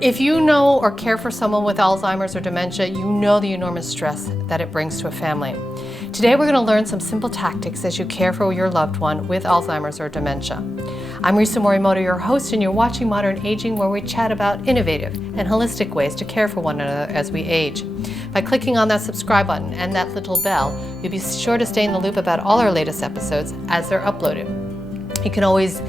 If you know or care for someone with Alzheimer's or dementia, you know the enormous stress that it brings to a family. Today we're going to learn some simple tactics as you care for your loved one with Alzheimer's or dementia. I'm Risa Morimoto, your host, and you're watching Modern Aging, where we chat about innovative and holistic ways to care for one another as we age. By clicking on that subscribe button and that little bell, you'll be sure to stay in the loop about all our latest episodes as they're uploaded. You can always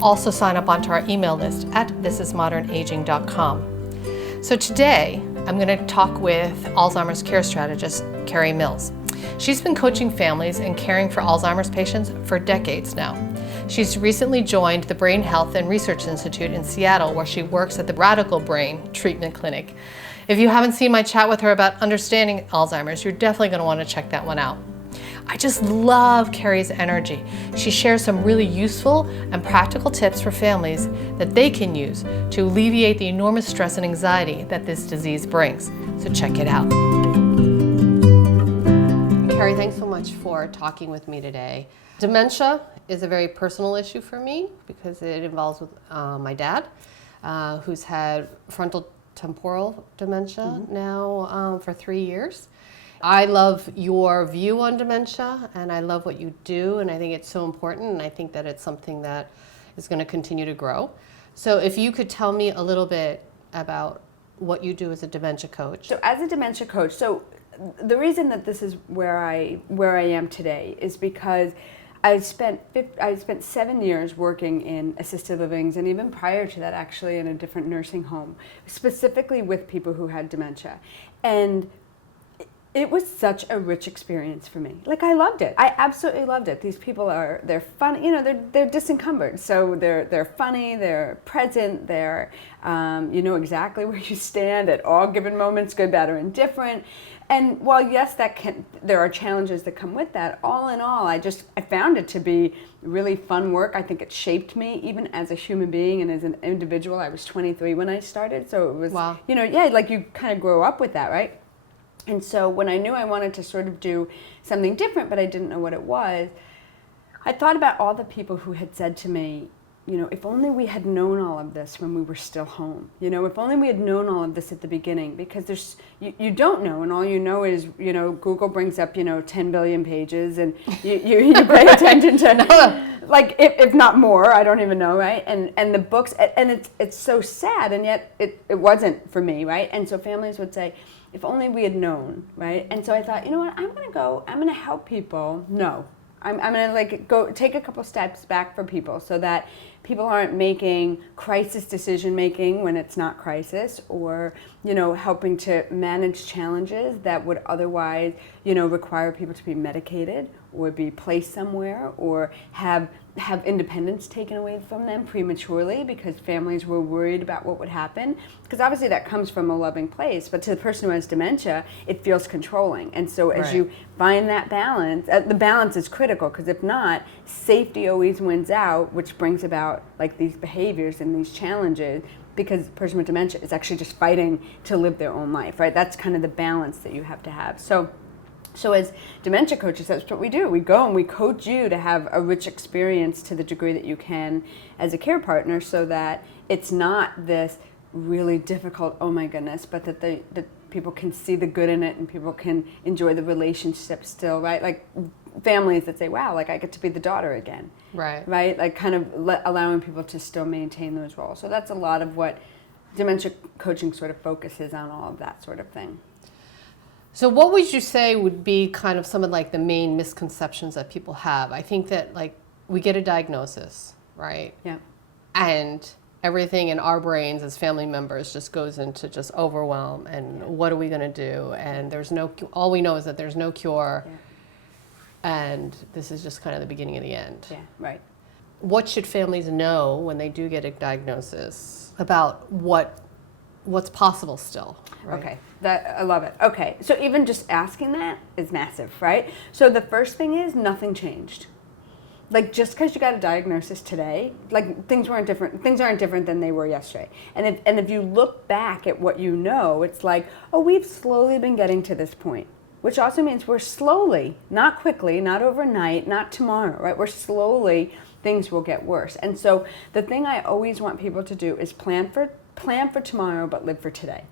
also sign up onto our email list at thisismodernaging.com. So today, I'm going to talk with Alzheimer's care strategist, Carrie Mills. She's been coaching families and caring for Alzheimer's patients for decades now. She's recently joined the Brain Health and Research Institute in Seattle, where she works at the Radical Brain Treatment Clinic. If you haven't seen my chat with her about understanding Alzheimer's, you're definitely going to want to check that one out. I just love Carrie's energy. She shares some really useful and practical tips for families that they can use to alleviate the enormous stress and anxiety that this disease brings. So check it out. Carrie, thanks so much for talking with me today. Dementia is a very personal issue for me because it involves with my dad, who's had frontal temporal dementia now for 3 years. I love your view on dementia, and I love what you do, and I think it's so important, and I think that it's something that is going to continue to grow. So if you could tell me a little bit about what you do as a dementia coach. So as a dementia coach, so the reason that this is where I am today is because I spent 7 years working in assisted livings, and even prior to that actually in a different nursing home, specifically with people who had dementia. And it was such a rich experience for me. Like, I loved it. I absolutely loved it. These people they're fun, they're disencumbered. So they're funny, they're present, you know exactly where you stand at all given moments, good, bad, or indifferent. And while yes, there are challenges that come with that, all in all, I found it to be really fun work. I think it shaped me even as a human being and as an individual. I was 23 when I started, so it was, wow. Like you kind of grow up with that, right? And so when I knew I wanted to sort of do something different, but I didn't know what it was, I thought about all the people who had said to me, if only we had known all of this when we were still home. If only we had known all of this at the beginning, because you don't know, and all you know is, Google brings up, 10 billion pages, and you pay attention to, like, if not more, I don't even know, right? And the books, and it's so sad, and yet it wasn't for me, right? And so families would say, if only we had known, right? And so I thought, you know what, I'm going to help people know. I'm going to go take a couple steps back for people so that people aren't making crisis decision making when it's not crisis, or, helping to manage challenges that would otherwise, require people to be medicated or be placed somewhere or have independence taken away from them prematurely because families were worried about what would happen. Because obviously that comes from a loving place, but to the person who has dementia, it feels controlling. And so as you find that balance, the balance is critical, because if not, safety always wins out, which brings about like these behaviors and these challenges, because the person with dementia is actually just fighting to live their own life, right? That's kind of the balance that you have to have. So as dementia coaches, that's what we do. We go and we coach you to have a rich experience to the degree that you can as a care partner, so that it's not this really difficult, oh my goodness, but that people can see the good in it and people can enjoy the relationship still, right? Like families that say, wow, like I get to be the daughter again. Right. Right? Like kind of allowing people to still maintain those roles. So that's a lot of what dementia coaching sort of focuses on, all of that sort of thing. So what would you say would be kind of some of like the main misconceptions that people have? I think that like we get a diagnosis, right? Yeah. And everything in our brains as family members just goes into just overwhelm, and what are we going to do? And all we know is that there's no cure. Yeah. And this is just kind of the beginning of the end. Yeah, right. What should families know when they do get a diagnosis about what's possible still? Right? Okay, I love it. Okay, so even just asking that is massive, right? So the first thing is nothing changed. Like, just because you got a diagnosis today, like things aren't different than they were yesterday. And if you look back at what you know, it's like, oh, we've slowly been getting to this point, which also means we're slowly, not quickly, not overnight, not tomorrow, right? We're slowly, things will get worse. And so the thing I always want people to do is plan for plan for tomorrow, but live for today.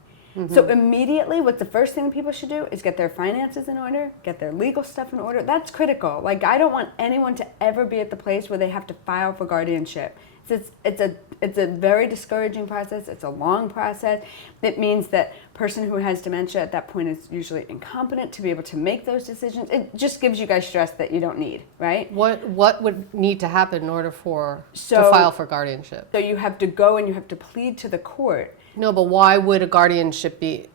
So immediately, what's the first thing people should do is get their finances in order, get their legal stuff in order. That's critical. Like, I don't want anyone to ever be at the place where they have to file for guardianship. It's a very discouraging process. It's a long process. It means that person who has dementia at that point is usually incompetent to be able to make those decisions. It just gives you guys stress that you don't need, right? What would need to happen in order to file for guardianship? So you have to go and you have to plead to the court. No, but why would a guardianship be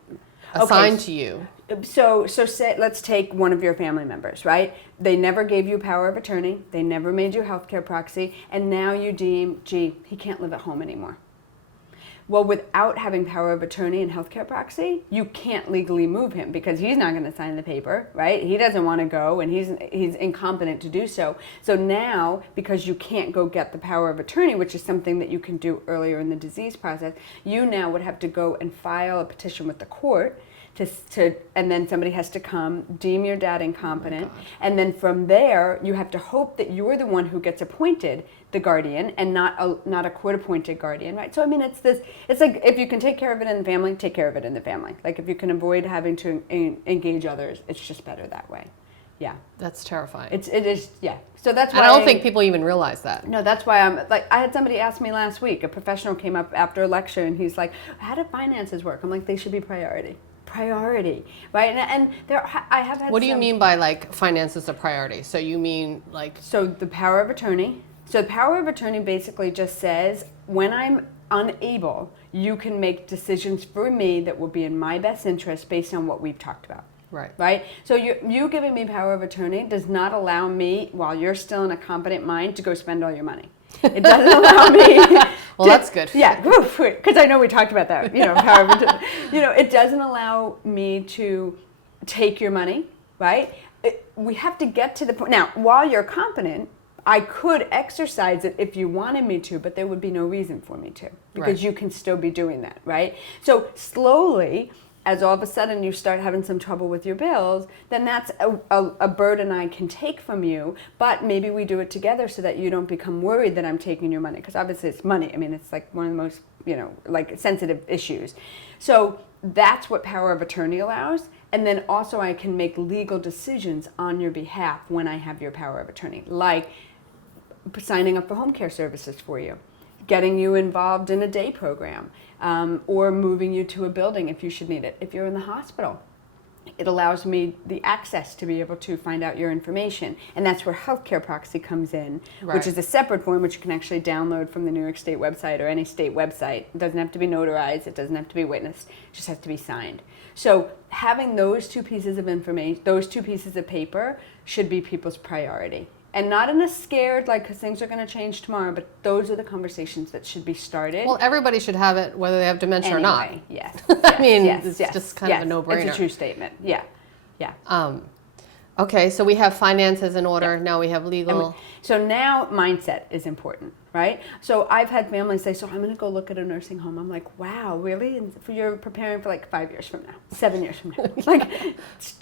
assigned to you? So say, let's take one of your family members, right? They never gave you power of attorney. They never made you healthcare proxy. And now you deem, gee, he can't live at home anymore. Well, without having power of attorney and healthcare proxy, you can't legally move him because he's not going to sign the paper, right? He doesn't want to go, and he's incompetent to do so. So now, because you can't go get the power of attorney, which is something that you can do earlier in the disease process, you now would have to go and file a petition with the court and then somebody has to come, deem your dad incompetent, and then from there, you have to hope that you're the one who gets appointed the guardian and not a court-appointed guardian, right? So, I mean, it's like if you can take care of it in the family, take care of it in the family. Like, if you can avoid having to engage others, it's just better that way. Yeah. That's terrifying. It is, yeah. So that's why I don't think people even realize that. No, that's why I had somebody ask me last week, a professional came up after a lecture, and he's like, how do finances work? I'm like, they should be priority, right? And I have had. What do you mean by like finances a priority? So you mean like? So the power of attorney. So the power of attorney basically just says, when I'm unable, you can make decisions for me that will be in my best interest based on what we've talked about. Right. So you giving me power of attorney does not allow me, while you're still in a competent mind, to go spend all your money. It doesn't allow me. Well, that's good. Yeah, because I know we talked about that. Power of attorney. It doesn't allow me to take your money. Right. We have to get to the point. Now, while you're competent, I could exercise it if you wanted me to, but there would be no reason for me to, because you can still be doing that. Right. So slowly, as all of a sudden you start having some trouble with your bills, then that's a burden I can take from you, but maybe we do it together so that you don't become worried that I'm taking your money, because obviously it's money. I mean, it's like one of the most, like sensitive issues. So that's what power of attorney allows. And then also I can make legal decisions on your behalf when I have your power of attorney, like signing up for home care services for you, getting you involved in a day program, or moving you to a building if you should need it. If you're in the hospital, it allows me the access to be able to find out your information. And that's where healthcare proxy comes in, which is a separate form which you can actually download from the New York State website or any state website. It doesn't have to be notarized. It doesn't have to be witnessed. It just has to be signed. So having those two pieces of information, those two pieces of paper should be people's priority. And not in a scared, like, because things are going to change tomorrow, but those are the conversations that should be started. Well, everybody should have it, whether they have dementia or not. Yes. I mean, it's just kind of a no-brainer. It's a true statement. Yeah. Okay, so we have finances in order. Now we have legal. So now mindset is important, right? So I've had families say, so I'm going to go look at a nursing home. I'm like, wow, really? And you're preparing for like 5 years from now, 7 years from now. Like,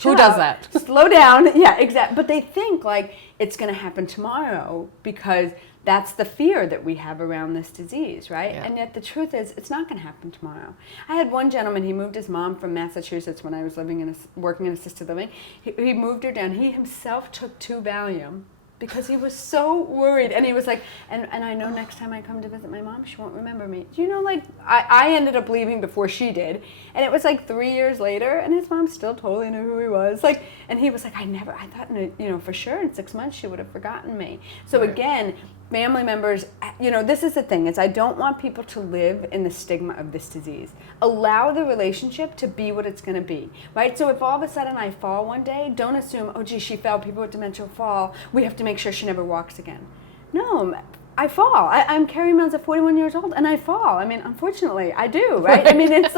who does that? Slow down. Yeah, exactly. But they think like it's going to happen tomorrow because that's the fear that we have around this disease, right? Yeah. And yet the truth is, it's not going to happen tomorrow. I had one gentleman, he moved his mom from Massachusetts when I was working in assisted living. He moved her down. He himself took 2 Valium because he was so worried. And he was like, and I know next time I come to visit my mom, she won't remember me. Like, I ended up leaving before she did. And it was like 3 years later, and his mom still totally knew who he was. Like, and he was like, I thought, for sure in 6 months she would have forgotten me. So again, family members, this is the thing, is I don't want people to live in the stigma of this disease. Allow the relationship to be what it's going to be, right? So if all of a sudden I fall one day, don't assume, oh, gee, she fell, people with dementia fall, we have to make sure she never walks again. No, I fall. I'm Carrie Mills at 41 years old, and I fall. I mean, unfortunately, I do, right? I mean, it's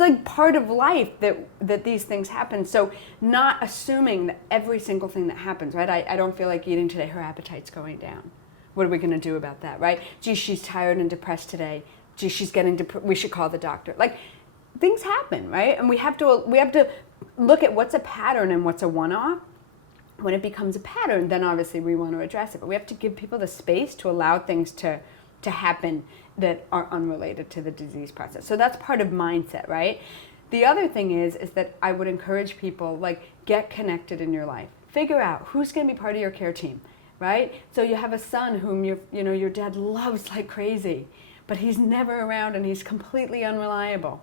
like part of life that these things happen. So not assuming that every single thing that happens, right? I don't feel like eating today, her appetite's going down. What are we going to do about that, right? Gee, she's tired and depressed today. Gee, she's getting we should call the doctor. Like, things happen, right? And we have to look at what's a pattern and what's a one-off. When it becomes a pattern, then obviously we want to address it. But we have to give people the space to allow things to to happen that are unrelated to the disease process. So that's part of mindset, right? The other thing is that I would encourage people, like, get connected in your life. Figure out who's going to be part of your care team, right? So you have a son whom your dad loves like crazy, but he's never around and he's completely unreliable.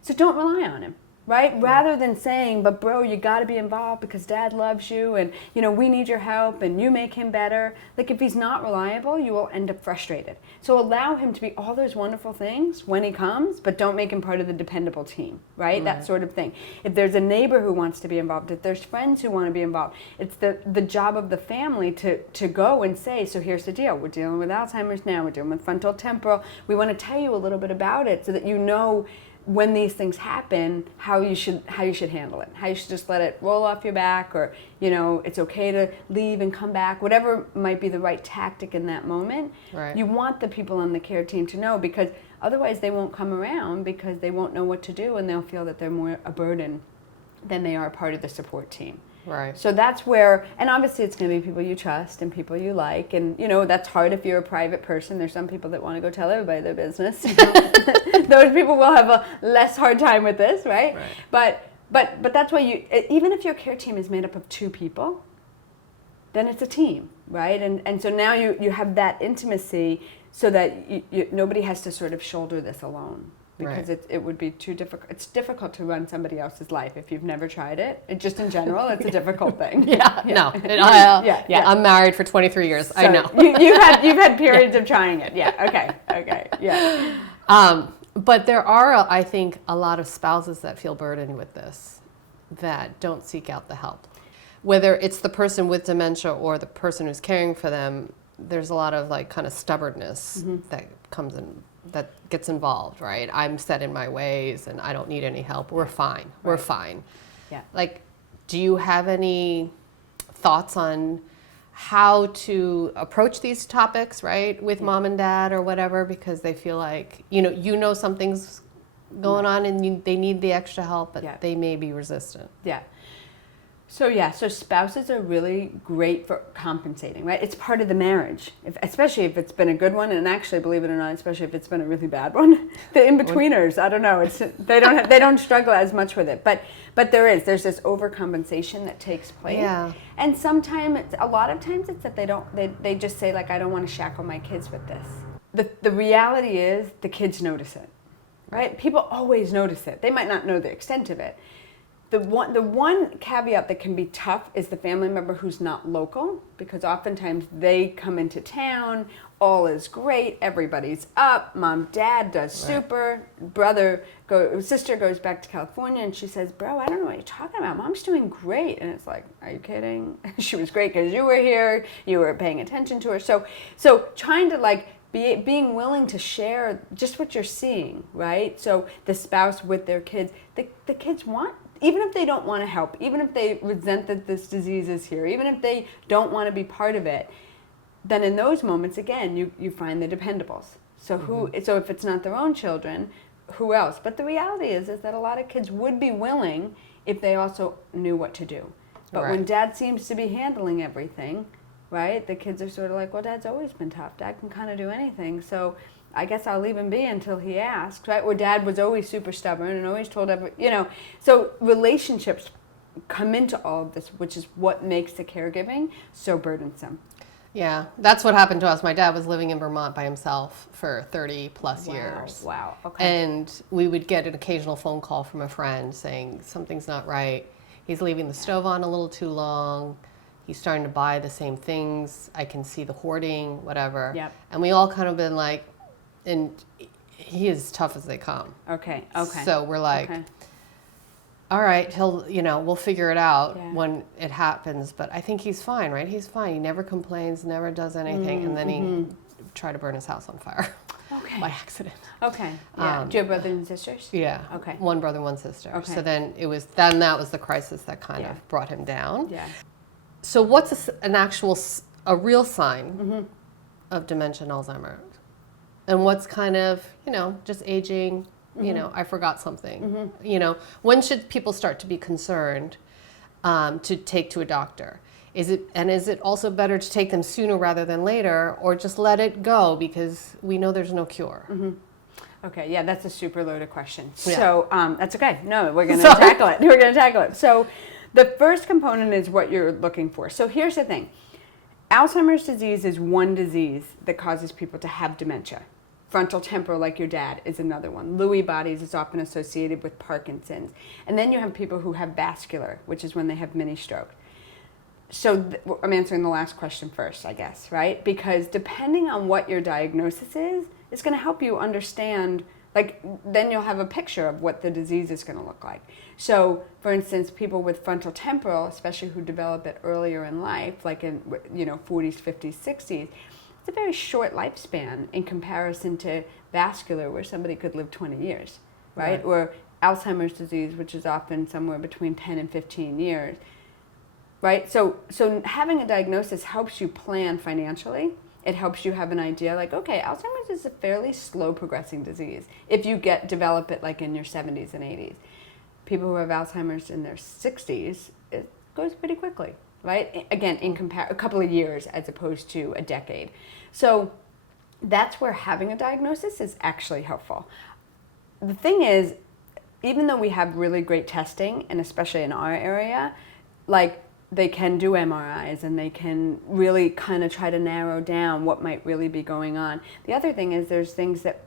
So don't rely on him, right? Rather than saying, but bro, you got to be involved because dad loves you and, we need your help and you make him better. Like, if he's not reliable, you will end up frustrated. So allow him to be all those wonderful things when he comes, but don't make him part of the dependable team, right? That sort of thing. If there's a neighbor who wants to be involved, if there's friends who want to be involved, it's the job of the family to go and say, so here's the deal. We're dealing with Alzheimer's now. We're dealing with frontal temporal. We want to tell you a little bit about it so that you know when these things happen, how you should handle it. How you should just let it roll off your back, or it's okay to leave and come back. Whatever might be the right tactic in that moment. Right. You want the people on the care team to know, because otherwise they won't come around because they won't know what to do and they'll feel that they're more a burden than they are part of the support team. Right. So that's where, and obviously it's going to be people you trust and people you like, and that's hard if you're a private person. There's some people that want to go tell everybody their business. Those people will have a less hard time with this, right? But that's why even if your care team is made up of 2 people, then it's a team, right? And so now you have that intimacy so that nobody has to sort of shoulder this alone. Because it would be too difficult. It's difficult to run somebody else's life if you've never tried it. Just in general, it's a difficult thing. I'm married for 23 years. So I know. you've had periods of trying it. Yeah. Okay. But there are, I think, a lot of spouses that feel burdened with this, that don't seek out the help. Whether it's the person with dementia or the person who's caring for them, there's a lot of kind of stubbornness that comes in. That gets involved, right? I'm set in my ways and I don't need any help. We're fine. We're fine. Yeah. Do you have any thoughts on how to approach these topics, right, with mom and dad or whatever, because they feel like, something's going on and they need the extra help, but they may be resistant. Yeah. So spouses are really great for compensating, right? It's part of the marriage, especially if it's been a good one, and actually, believe it or not, especially if it's been a really bad one. The in-betweeners, I don't know, they don't struggle as much with it, but there's this overcompensation that takes place. Yeah. And a lot of times it's that they just say, like, I don't want to shackle my kids with this. The reality is the kids notice it, right? People always notice it. They might not know the extent of it. The one caveat that can be tough is the family member who's not local, because oftentimes they come into town, all is great, everybody's up, mom, dad does super, sister goes back to California and she says, bro, I don't know what you're talking about, mom's doing great. And it's like, are you kidding? She was great because you were here, you were paying attention to her. So trying to being willing to share just what you're seeing, right? So the spouse with their kids, the kids want, even if they don't want to help, even if they resent that this disease is here, even if they don't want to be part of it, then in those moments, again, you find the dependables. So so if it's not their own children, who else? But the reality is that a lot of kids would be willing if they also knew what to do. But when dad seems to be handling everything, right, the kids are sort of like, well, dad's always been tough. Dad can kind of do anything. So I guess I'll leave him be until he asks, right? Or dad was always super stubborn and always told So relationships come into all of this, which is what makes the caregiving so burdensome. Yeah, that's what happened to us. My dad was living in Vermont by himself for 30 plus years. Wow, okay. And we would get an occasional phone call from a friend saying something's not right. He's leaving the stove on a little too long. He's starting to buy the same things. I can see the hoarding, whatever. Yep. And we all kind of been like, and he is as tough as they come. Okay. So we're like, all right, we'll figure it out when it happens. But I think he's fine, right? He's fine. He never complains, never does anything. And then he tried to burn his house on fire by accident. Okay. Yeah. Do you have brothers and sisters? Yeah. Okay. One brother, one sister. Okay. So then that was the crisis that kind of brought him down. Yeah. So what's a real sign of dementia and Alzheimer's? And what's kind of, just aging, I forgot something. When should people start to be concerned to take to a doctor? Is it also better to take them sooner rather than later, or just let it go because we know there's no cure? Okay, yeah, that's a super loaded question. Yeah. So that's okay. No, we're going to tackle it. We're going to tackle it. So the first component is what you're looking for. So here's the thing. Alzheimer's disease is one disease that causes people to have dementia. Frontal temporal, like your dad, is another one. Lewy bodies is often associated with Parkinson's. And then you have people who have vascular, which is when they have mini stroke. So I'm answering the last question first, I guess, right? Because depending on what your diagnosis is, it's going to help you understand, like, then you'll have a picture of what the disease is going to look like. So, for instance, people with frontal temporal, especially who develop it earlier in life, like in 40s, 50s, 60s, it's a very short lifespan in comparison to vascular, where somebody could live 20 years, right? Or Alzheimer's disease, which is often somewhere between 10 and 15 years, right? So having a diagnosis helps you plan financially. It helps you have an idea like, okay, Alzheimer's is a fairly slow progressing disease if you develop it like in your 70s and 80s. People who have Alzheimer's in their 60s, it goes pretty quickly, right? Again, a couple of years as opposed to a decade. So that's where having a diagnosis is actually helpful. The thing is, even though we have really great testing, and especially in our area, like, they can do MRIs and they can really kind of try to narrow down what might really be going on. The other thing is there's things that,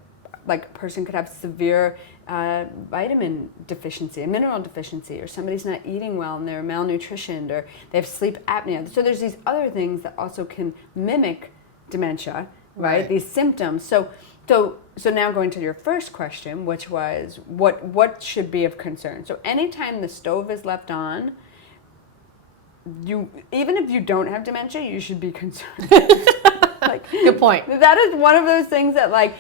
like, a person could have severe vitamin deficiency, a mineral deficiency, or somebody's not eating well and they're malnutritioned, or they have sleep apnea. So there's these other things that also can mimic dementia, right? These symptoms. So now going to your first question, which was what should be of concern. So anytime the stove is left on, even if you don't have dementia, you should be concerned. Like, good point. That is one of those things that, like,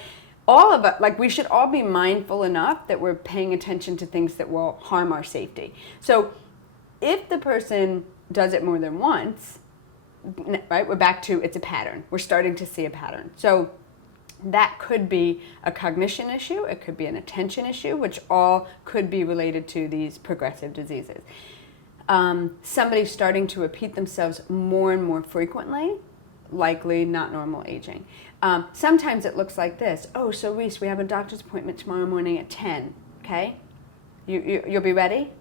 all of us, like, we should all be mindful enough that we're paying attention to things that will harm our safety. So if the person does it more than once, right, we're back to it's a pattern. We're starting to see a pattern. So that could be a cognition issue. It could be an attention issue, which all could be related to these progressive diseases. Somebody starting to repeat themselves more and more frequently, likely not normal aging. Sometimes it looks like this. Oh, so Reese, we have a doctor's appointment tomorrow morning at 10, okay? You'll be ready?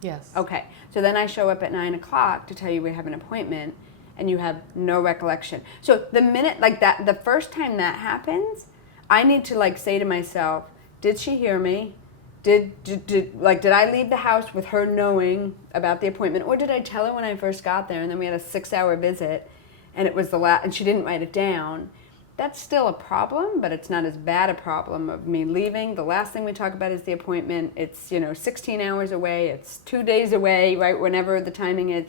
Yes. Okay, so then I show up at 9 o'clock to tell you we have an appointment, and you have no recollection. So the minute, like that, the first time that happens, I need to, like, say to myself, did she hear me? Did I leave the house with her knowing about the appointment, or did I tell her when I first got there and then we had a 6-hour visit and it was and she didn't write it down? That's still a problem, but it's not as bad a problem of me leaving. The last thing we talk about is the appointment. It's 16 hours away. It's 2 days away, right? Whenever the timing is,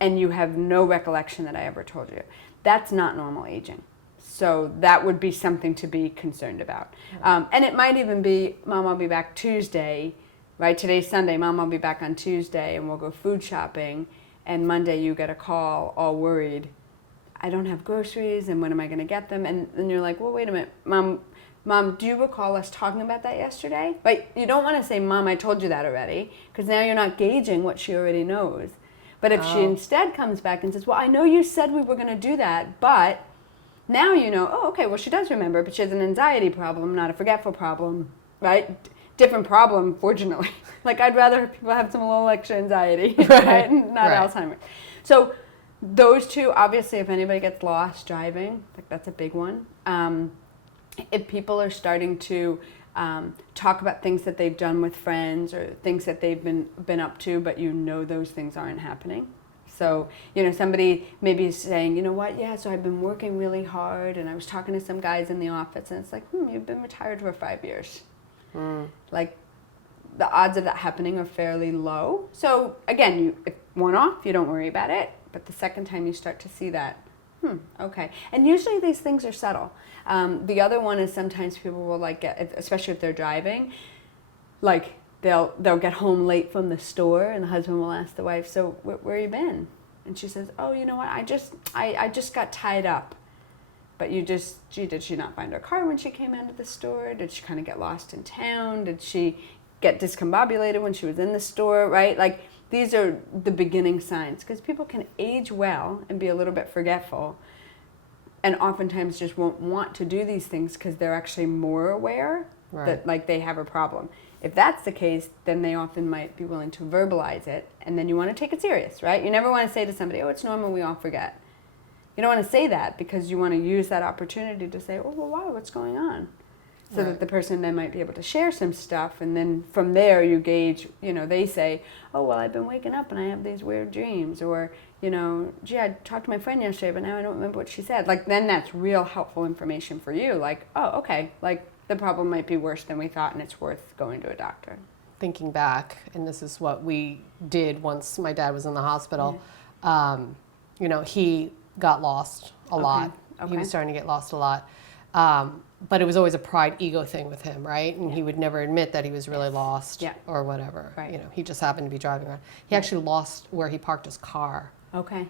and you have no recollection that I ever told you. That's not normal aging. So that would be something to be concerned about. And it might even be, Mom, I'll be back Tuesday, right? Today's Sunday, Mom, I'll be back on Tuesday, and we'll go food shopping. And Monday you get a call all worried. I don't have groceries, and when am I going to get them? And then you're like, well, wait a minute, Mom, do you recall us talking about that yesterday? Right? You don't want to say, Mom, I told you that already, because now you're not gauging what she already knows. But if she instead comes back and says, well, I know you said we were going to do that, but now you know, oh, okay, well, she does remember, but she has an anxiety problem, not a forgetful problem, right? Different problem, fortunately. Like, I'd rather people have some little extra anxiety, right? Not Alzheimer's. So those two, obviously, if anybody gets lost driving, like, that's a big one. If people are starting to talk about things that they've done with friends or things that they've been up to, but those things aren't happening. So, somebody maybe is saying, you know what, yeah, so I've been working really hard, and I was talking to some guys in the office, and it's like, you've been retired for 5 years. Like, the odds of that happening are fairly low. So, again, if one off, you don't worry about it, but the second time you start to see that, okay. And usually these things are subtle. The other one is sometimes people will, like, especially if they're driving, like, they'll get home late from the store, and the husband will ask the wife, so where you been? And she says, oh, you know what, I just got tied up. But did she not find her car when she came into the store? Did she kind of get lost in town? Did she get discombobulated when she was in the store, right? Like, these are the beginning signs, because people can age well and be a little bit forgetful, and oftentimes just won't want to do these things because they're actually more aware that like they have a problem. If that's the case, then they often might be willing to verbalize it, and then you want to take it serious, right? You never want to say to somebody, oh, it's normal, we all forget. You don't want to say that, because you want to use that opportunity to say, oh, well, why, what's going on? So that the person then might be able to share some stuff, and then from there you gauge, they say, oh, well, I've been waking up and I have these weird dreams, or, gee, I talked to my friend yesterday, but now I don't remember what she said. Like, then that's real helpful information for you. Like, oh, okay, like the problem might be worse than we thought, and it's worth going to a doctor. Thinking back, and this is what we did once my dad was in the hospital, he got lost a lot. He was starting to get lost a lot. But it was always a pride ego thing with him, right? And he would never admit that he was really lost or whatever. Right. He just happened to be driving around. He actually lost where he parked his car. Okay.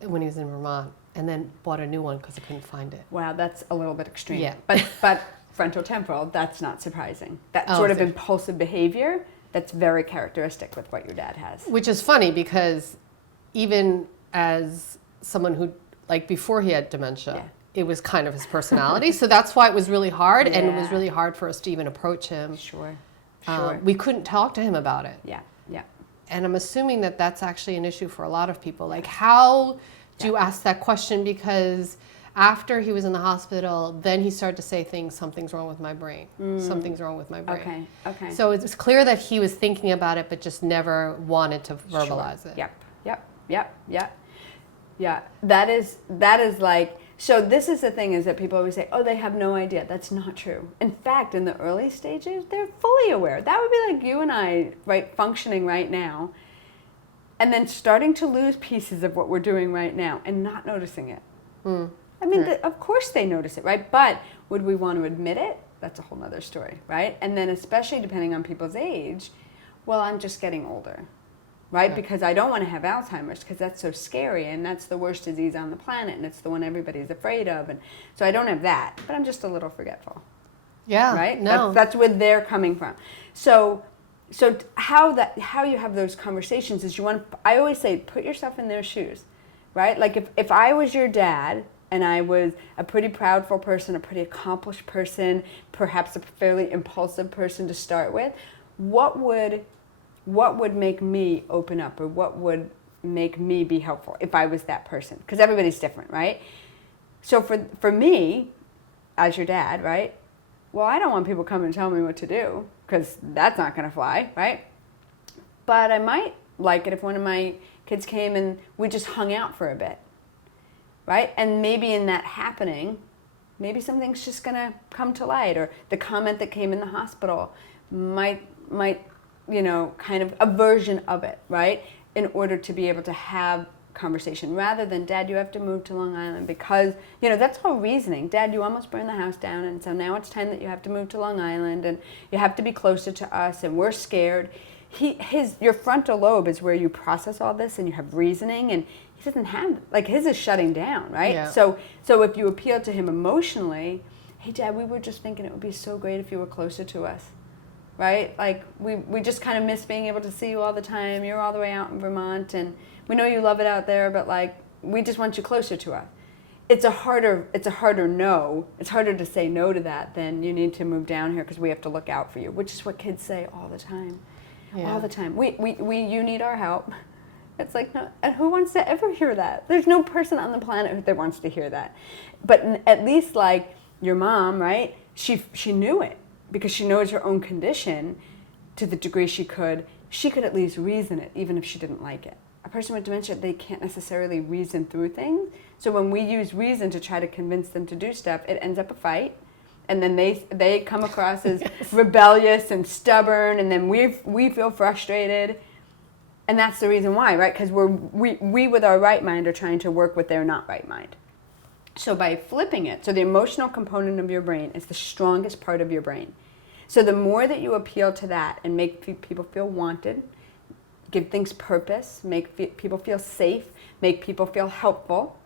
When he was in Vermont, and then bought a new one because he couldn't find it. Wow, that's a little bit extreme. Yeah. But frontal temporal, that's not surprising. That sort of impulsive behavior, that's very characteristic with what your dad has. Which is funny, because even as someone who, like, before he had dementia, it was kind of his personality. So that's why it was really hard, and it was really hard for us to even approach him. Sure. We couldn't talk to him about it. Yeah. And I'm assuming that that's actually an issue for a lot of people. Like, how do you ask that question? Because after he was in the hospital, then he started to say things, something's wrong with my brain. Something's wrong with my brain. Okay. So it's clear that he was thinking about it, but just never wanted to verbalize it. Yep. Yeah, that is like, so this is the thing, is that people always say, oh, they have no idea. That's not true. In fact, in the early stages, they're fully aware. That would be like you and I, right, functioning right now, and then starting to lose pieces of what we're doing right now and not noticing it. I mean, of course they notice it, right? But would we want to admit it? That's a whole other story, right? And then especially depending on people's age, well, I'm just getting older. Right? Because I don't want to have Alzheimer's, because that's so scary, and that's the worst disease on the planet, and it's the one everybody's afraid of, and so I don't have that, but I'm just a little forgetful. Yeah. Right? No. That's where they're coming from. So how you have those conversations is I always say, put yourself in their shoes, right? Like if I was your dad, and I was a pretty proudful person, a pretty accomplished person, perhaps a fairly impulsive person to start with, what would make me open up, or what would make me be helpful if I was that person? Because everybody's different, right? So for me, as your dad, right? Well, I don't want people coming and telling me what to do, because that's not going to fly, right? But I might like it if one of my kids came and we just hung out for a bit, right? And maybe in that happening, maybe something's just going to come to light, or the comment that came in the hospital might kind of a version of it, right? In order to be able to have conversation, rather than, Dad, you have to move to Long Island because, that's all reasoning. Dad, you almost burned the house down, and so now it's time that you have to move to Long Island, and you have to be closer to us, and we're scared. Your frontal lobe is where you process all this, and you have reasoning, and he doesn't have, like, his is shutting down, right? Yeah. So if you appeal to him emotionally, hey, Dad, we were just thinking it would be so great if you were closer to us. Right? Like, we just kind of miss being able to see you all the time. You're all the way out in Vermont, and we know you love it out there, but, like, we just want you closer to us. It's a harder no. It's harder to say no to that than, you need to move down here because we have to look out for you, which is what kids say all the time. Yeah. All the time. You need our help. It's like, no, and who wants to ever hear that? There's no person on the planet that wants to hear that. But at least, like, your mom, right? She knew it, because she knows her own condition to the degree she could at least reason it, even if she didn't like it. A person with dementia, they can't necessarily reason through things. So when we use reason to try to convince them to do stuff, it ends up a fight. And then they come across as rebellious and stubborn, and then we feel frustrated. And that's the reason why, right? Because we with our right mind are trying to work with their not right mind. So by flipping it, so the emotional component of your brain is the strongest part of your brain. So the more that you appeal to that and make people feel wanted, give things purpose, make people feel safe, make people feel helpful,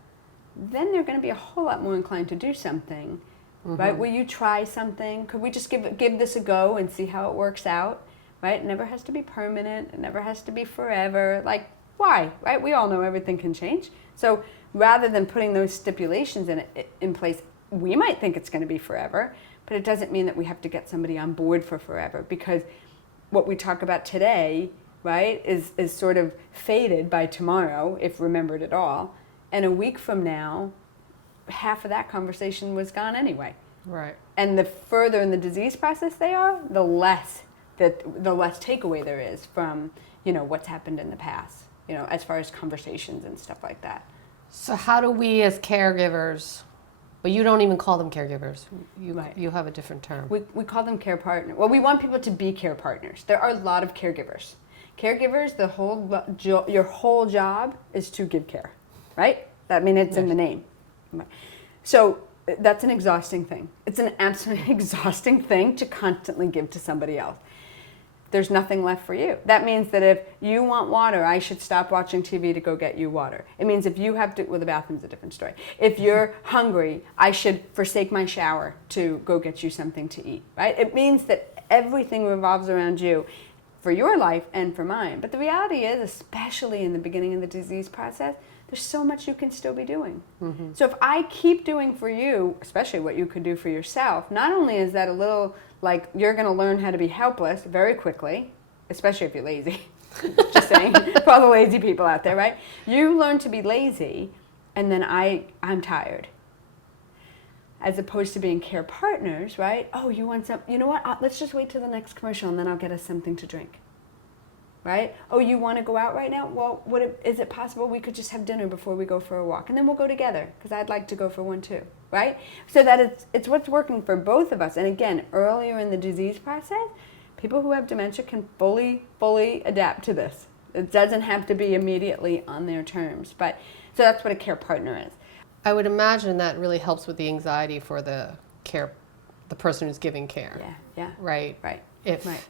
then they're going to be a whole lot more inclined to do something, right? Will you try something? Could we just give this a go and see how it works out? right? It never has to be permanent. It never has to be forever. Like, why, right? We all know everything can change. So rather than putting those stipulations in place, we might think it's going to be forever, but it doesn't mean that we have to get somebody on board for forever, because what we talk about today, right, is sort of faded by tomorrow, if remembered at all. And a week from now, half of that conversation was gone anyway. Right. And the further in the disease process they are, the less takeaway there is from, what's happened in the past, as far as conversations and stuff like that. So how do we as caregivers, but you don't even call them caregivers, Right. You have a different term. We call them care partners. Well, we want people to be care partners. There are a lot of caregivers. Caregivers, your whole job is to give care, right? It's in the name. So that's an exhausting thing. It's an absolutely exhausting thing to constantly give to somebody else. There's nothing left for you. That means that if you want water, I should stop watching TV to go get you water. It means if you have to, well, the bathroom's a different story. If you're hungry, I should forsake my shower to go get you something to eat, right? It means that everything revolves around you for your life and for mine. But the reality is, especially in the beginning of the disease process, there's so much you can still be doing. Mm-hmm. So if I keep doing for you, especially what you could do for yourself, not only is that a little like you're going to learn how to be helpless very quickly, especially if you're lazy. Just saying, for all the lazy people out there, right? You learn to be lazy, and then I'm tired. As opposed to being care partners, right? Oh, you want some, you know what? Let's just wait till the next commercial and then I'll get us something to drink. Right? Oh, you want to go out right now? Well, is it possible we could just have dinner before we go for a walk? And then we'll go together, because I'd like to go for one too. Right? So that it's what's working for both of us. And again, earlier in the disease process, people who have dementia can fully adapt to this. It doesn't have to be immediately on their terms. But so that's what a care partner is. I would imagine that really helps with the anxiety for the person who's giving care. Yeah. Right? Right. Right.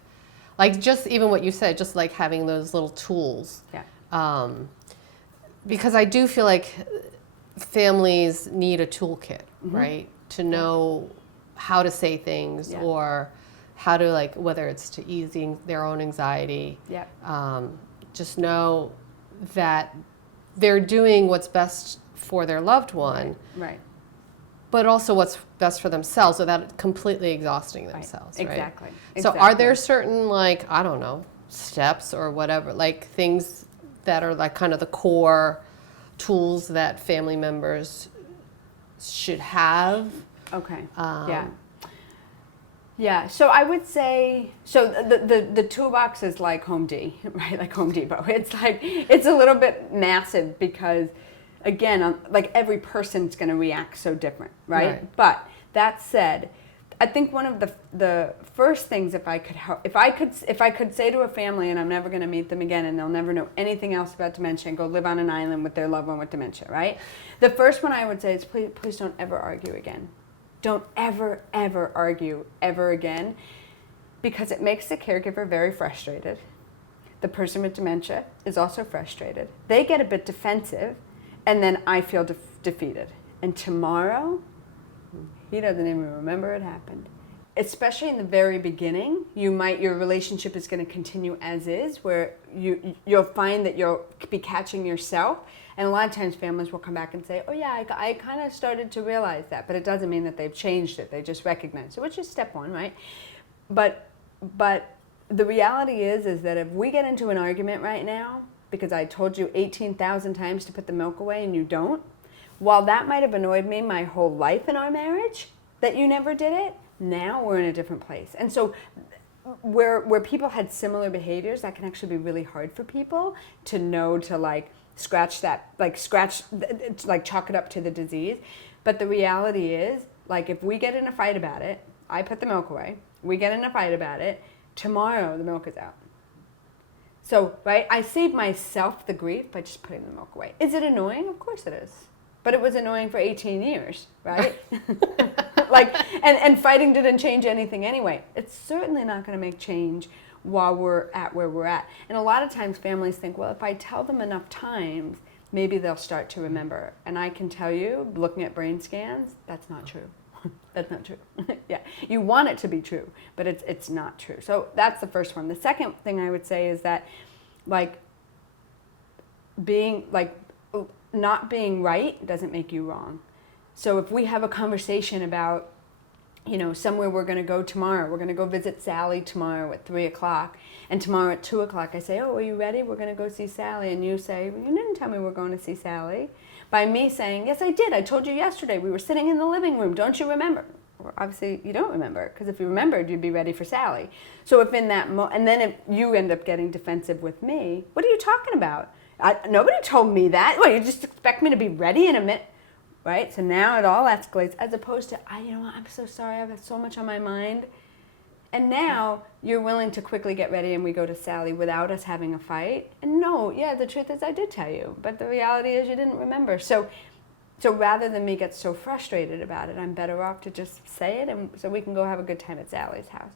Like just even what you said, just like having those little tools. Yeah. Because I do feel like families need a toolkit, Mm-hmm. right? To know how to say things or how to, like, whether it's to easing their own anxiety. Yeah. Just know that they're doing what's best for their loved one. Right. But also what's best for themselves without completely exhausting themselves, right? Exactly. So are there certain, like, I don't know, steps or whatever, like things that are like kind of the core tools that family members should have? Okay. Yeah. So I would say, so the toolbox is like Home D, right? Like Home Depot. It's a little bit massive because, again, like every person's going to react so different, right? But that said, I think one of the first things, if I could say to a family, and I'm never going to meet them again, and they'll never know anything else about dementia, and go live on an island with their loved one with dementia, right? The first one I would say is please don't ever argue again. Don't ever argue ever again, because it makes the caregiver very frustrated. The person with dementia is also frustrated. They get a bit defensive. And then I feel defeated. And tomorrow, he doesn't even remember it happened. Especially in the very beginning, your relationship is going to continue as is, where you'll find that you'll be catching yourself. And a lot of times families will come back and say, oh yeah, I kind of started to realize that, but it doesn't mean that they've changed it. They just recognize it, which is step one, right? But the reality is that if we get into an argument right now, because I told you 18,000 times to put the milk away and you don't, while that might have annoyed me my whole life in our marriage, that you never did it, now we're in a different place. And so where people had similar behaviors, that can actually be really hard for people to know to chalk it up to the disease. But the reality is, like, if we get in a fight about it, I put the milk away, we get in a fight about it, tomorrow the milk is out. So, right, I saved myself the grief by just putting the milk away. Is it annoying? Of course it is. But it was annoying for 18 years, right? And fighting didn't change anything anyway. It's certainly not going to make change while we're at where we're at. And a lot of times families think, well, if I tell them enough times, maybe they'll start to remember. And I can tell you, looking at brain scans, that's not true. That's not true. Yeah, you want it to be true, but it's not true. So that's the first one. The second thing I would say is that, like, not being right doesn't make you wrong. So if we have a conversation about, somewhere we're going to go tomorrow, we're going to go visit Sally tomorrow at 3:00, and tomorrow at 2:00 I say, oh, are you ready? We're going to go see Sally. And you say, well, you didn't tell me we're going to see Sally. By me saying, yes, I did. I told you yesterday. We were sitting in the living room. Don't you remember? Well, obviously, you don't remember, because if you remembered, you'd be ready for Sally. So if in that and then if you end up getting defensive with me, what are you talking about? Nobody told me that. Well, you just expect me to be ready in a minute. Right? So now it all escalates, as opposed to, I'm so sorry, I've had so much on my mind. And now you're willing to quickly get ready and we go to Sally without us having a fight. And no, the truth is I did tell you, but the reality is you didn't remember. So rather than me get so frustrated about it, I'm better off to just say it, and so we can go have a good time at Sally's house.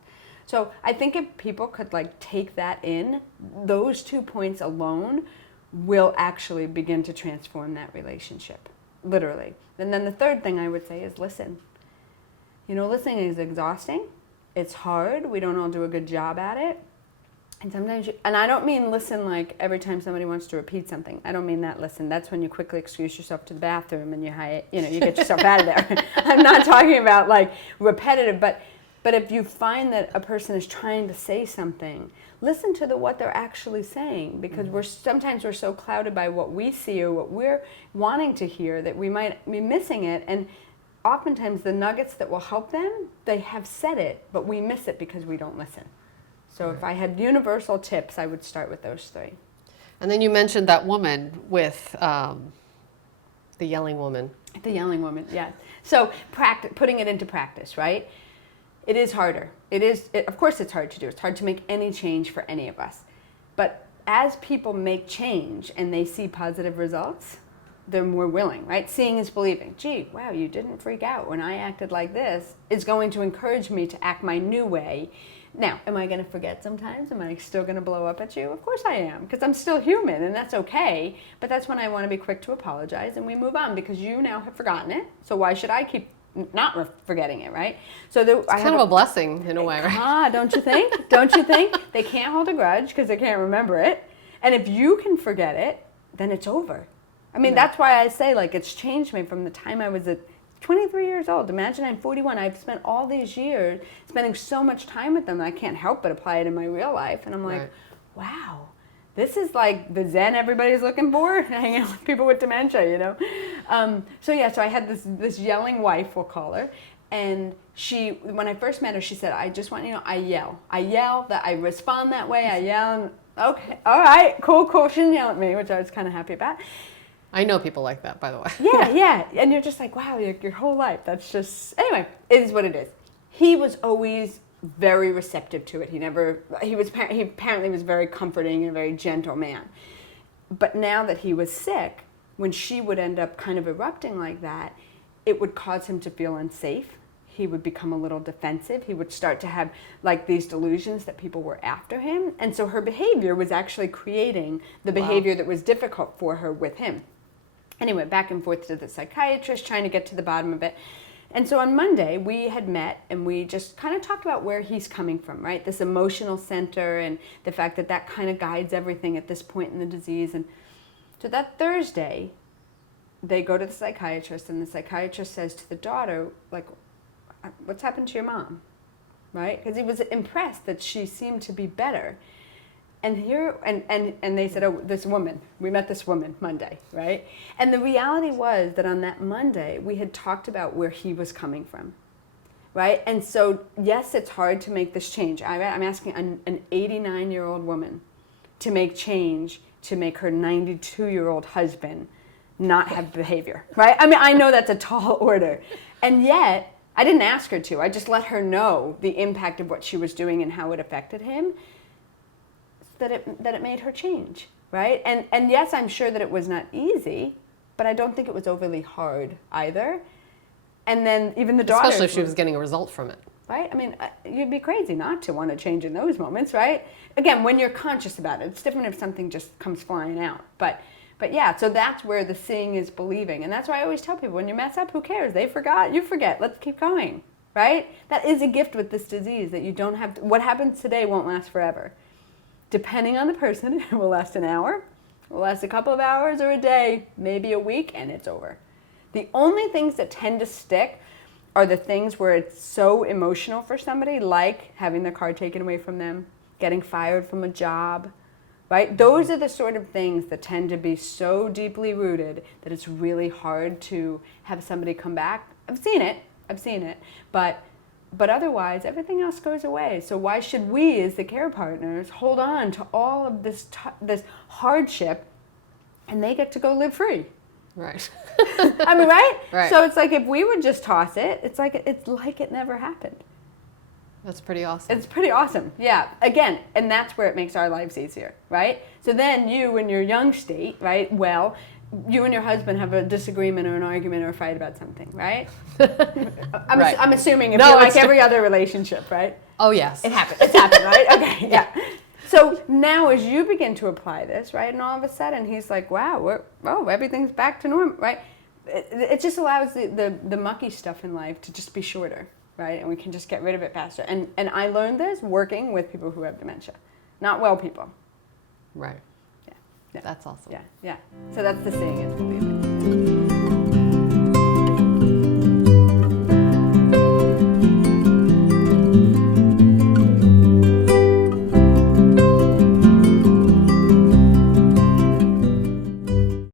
So I think if people could take that in, those 2 points alone will actually begin to transform that relationship. Literally. And then the third thing I would say is listen. Listening is exhausting. It's hard. We don't all do a good job at it. And sometimes and I don't mean listen like every time somebody wants to repeat something. I don't mean that listen. That's when you quickly excuse yourself to the bathroom and you get yourself out of there. I'm not talking about repetitive, but if you find that a person is trying to say something, listen to what they're actually saying, because sometimes we're so clouded by what we see or what we're wanting to hear that we might be missing it. And oftentimes the nuggets that will help them, they have said it, but we miss it because we don't listen. So if I had universal tips, I would start with those 3. And then you mentioned that woman with the yelling woman. The yelling woman, yeah. So putting it into practice, right? It is harder. Of course it's hard to do. It's hard to make any change for any of us. But as people make change and they see positive results, they're more willing, right? Seeing is believing. Gee, wow, you didn't freak out when I acted like this. It's going to encourage me to act my new way. Now, am I going to forget sometimes? Am I still going to blow up at you? Of course I am, because I'm still human, and that's okay. But that's when I want to be quick to apologize, and we move on, because you now have forgotten it. So why should I keep not forgetting it, right? So it's kind of a blessing in a way, right? Don't you think? Don't you think? They can't hold a grudge because they can't remember it. And if you can forget it, then it's over. I mean, that's why I say, it's changed me from the time I was 23 years old. Imagine I'm 41. I've spent all these years spending so much time with them. I can't help but apply it in my real life. And I'm like, wow, this is like the Zen everybody's looking for, hanging out with people with dementia, So I had this yelling wife, we'll call her. And when I first met her, she said, I just want you to know, I yell. That I respond that way. I yell. And, okay, all right, cool. She didn't yell at me, which I was kind of happy about. I know people like that, by the way. Yeah. And you're just like, wow, your whole life. That's just, anyway, it is what it is. He was always very receptive to it. He apparently was very comforting and a very gentle man. But now that he was sick, when she would end up kind of erupting like that, it would cause him to feel unsafe. He would become a little defensive. He would start to have these delusions that people were after him. And so her behavior was actually creating the behavior that was difficult for her with him. Anyway, back and forth to the psychiatrist, trying to get to the bottom of it. And so on Monday, we had met and we just kind of talked about where he's coming from, right? This emotional center and the fact that kind of guides everything at this point in the disease. And so that Thursday, they go to the psychiatrist, and the psychiatrist says to the daughter, what's happened to your mom, right? Because he was impressed that she seemed to be better. And and they said, oh, this woman, we met this woman Monday, right? And the reality was that on that Monday, we had talked about where he was coming from, right? And so, yes, it's hard to make this change. I'm asking an 89-year-old woman to make change to make her 92-year-old husband not have behavior, right? I mean, I know that's a tall order. And yet, I didn't ask her to. I just let her know the impact of what she was doing and how it affected him, that it made her change, right? And yes, I'm sure that it was not easy, but I don't think it was overly hard either. And then even the daughter... Especially if she was getting a result from it. Right? I mean, you'd be crazy not to want to change in those moments, right? Again, when you're conscious about it. It's different if something just comes flying out. But But yeah, so that's where the seeing is believing. And that's why I always tell people, when you mess up, who cares? They forgot, you forget, let's keep going, right? That is a gift with this disease, that you don't have to, what happens today won't last forever. Depending on the person, it will last an hour, it will last a couple of hours or a day, maybe a week, and it's over. The only things that tend to stick are the things where it's so emotional for somebody, like having their car taken away from them, getting fired from a job, right? Those are the sort of things that tend to be so deeply rooted that it's really hard to have somebody come back. I've seen it, but otherwise everything else goes away. So why should we, as the care partners, hold on to all of this hardship, and they get to go live free? Right. I mean, right? Right. So it's like if we would just toss it, it's like it never happened. That's pretty awesome. It's pretty awesome, yeah. Again, and that's where it makes our lives easier, right? So then you, in your young state, right, well, you and your husband have a disagreement or an argument or a fight about something, right? I'm assuming if you're like every other relationship, right? Oh, yes. It's happened, right? Okay, yeah. So now as you begin to apply this, right, and all of a sudden he's like, wow, everything's back to normal, right? It just allows the mucky stuff in life to just be shorter. Right, and we can just get rid of it faster. And I learned this working with people who have dementia, not well people. Right. Yeah. That's awesome. Yeah. So that's the seeing is believing.